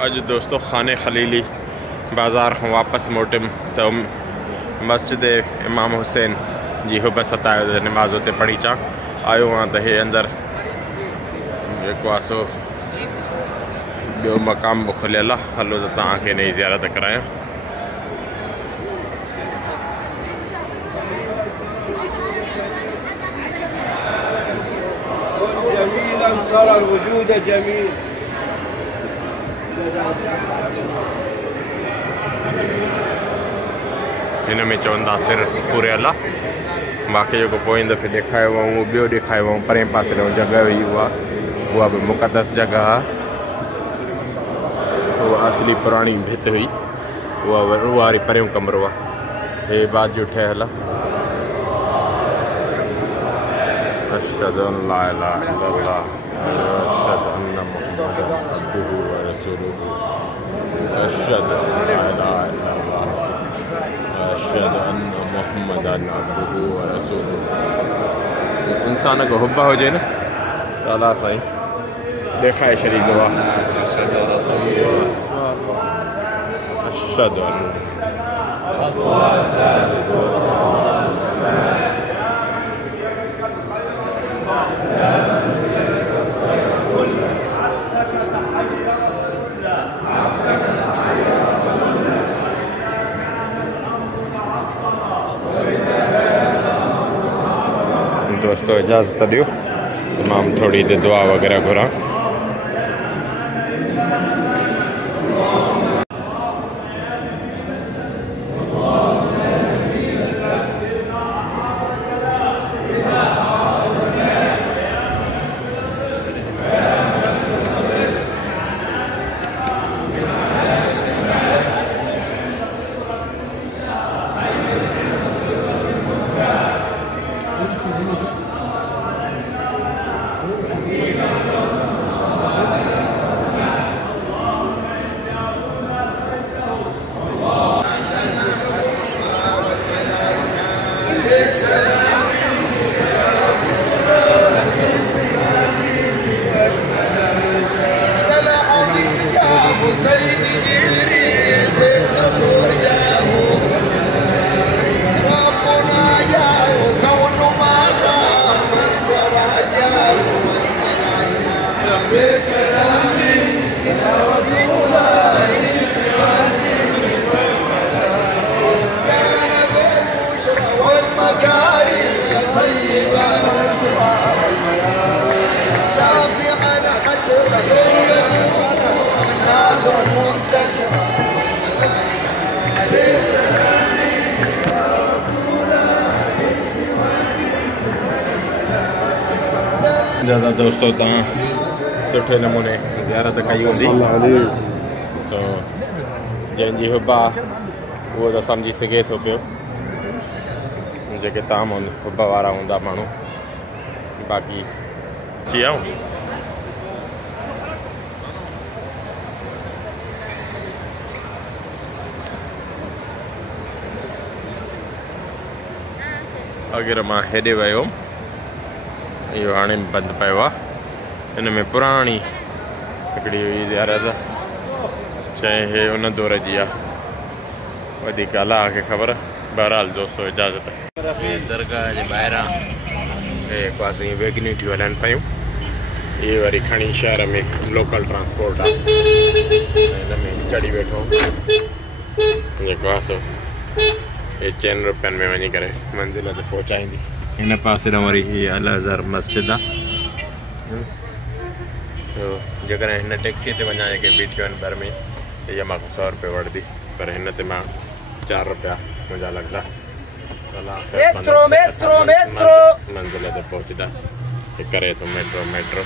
अज दोस्तों खाने खलीली बाज़ार को वापस मोटम तो मस्जिद इमाम हुसैन जी हुबस आयो नमाज उते पढ़ी चा आयो हाँ तो हे अंदर सो बो मकाम भी खुलियल है। हलो तो तक नई ज़ियारत कराया। इन में चवंदा सिर पूरे अला बाक़ी जो पोइ दफ़े ॾेखारियो हुआ ॿियो ॾेखारियो हुआ परे पासे जगह हुई उहा भी मुक़दस जगह है। वो असली पुरानी भित हुई वो वारी परियों कमरो आहे। हे बाद जो ठहियल आहे। अशहदु अन ला इलाहा इल्लल्लाह अशहदु अन्न मुहम्मदन अब्दुहु व रसूलुहु अशहदु अन ला इलाहा इल्लल्लाह अशहदु अन्न मुहम्मदन अब्दुहु व रसूलुहु। इंसान को हुब्बा हो जाए ना ताला साईं देखाए शरीक हुआ। अशहदु दोस्तों इजाज़त दियो इमाम थोड़ी देर दुआ वगैरह घुरा। ज़्यादा दोस्तों सुठे नमूने ज़ियारत कई होंदी तो जंहिंजी हुब्बा वो तो समझी सके थो पियो जेके ताम हुब्बा वारा हूंदा माण्हू। बाक़ी जी आऊं अगरि मां हेॾे वियो यो हाणे बंद पियो आहे। इन में पुरानी हिकिड़ी हुई ज़ियारत चाहे हे उन दौर जी आहे वधीक अलाह खे ख़बर। बहरहाल दोस्तों इजाज़त दरगाह जे ॿाहिरां हे पासे वेगनियूं थियूं हलनि पियूं। ये वरी खणी शहर में लोकल ट्रांसपोर्ट आहे। हिन में चढ़ी वेठो जेको आहे सो ये 4 रुपयनि में वञी करे मंज़िल ते पहुचाईंदी। इन पासे वरी अल अज़हर मस्जिद आहे। तो जेकॾहिं हिन टैक्सी ते वञा जेके बीठियूं आहिनि ॿर में इहा मां 100 रुपया वठंदी पर हिन ते मां 4 रुपया मुंहिंजा लॻंदा। मंज़िल ते पहुचंदासीं करे थो मेट्रो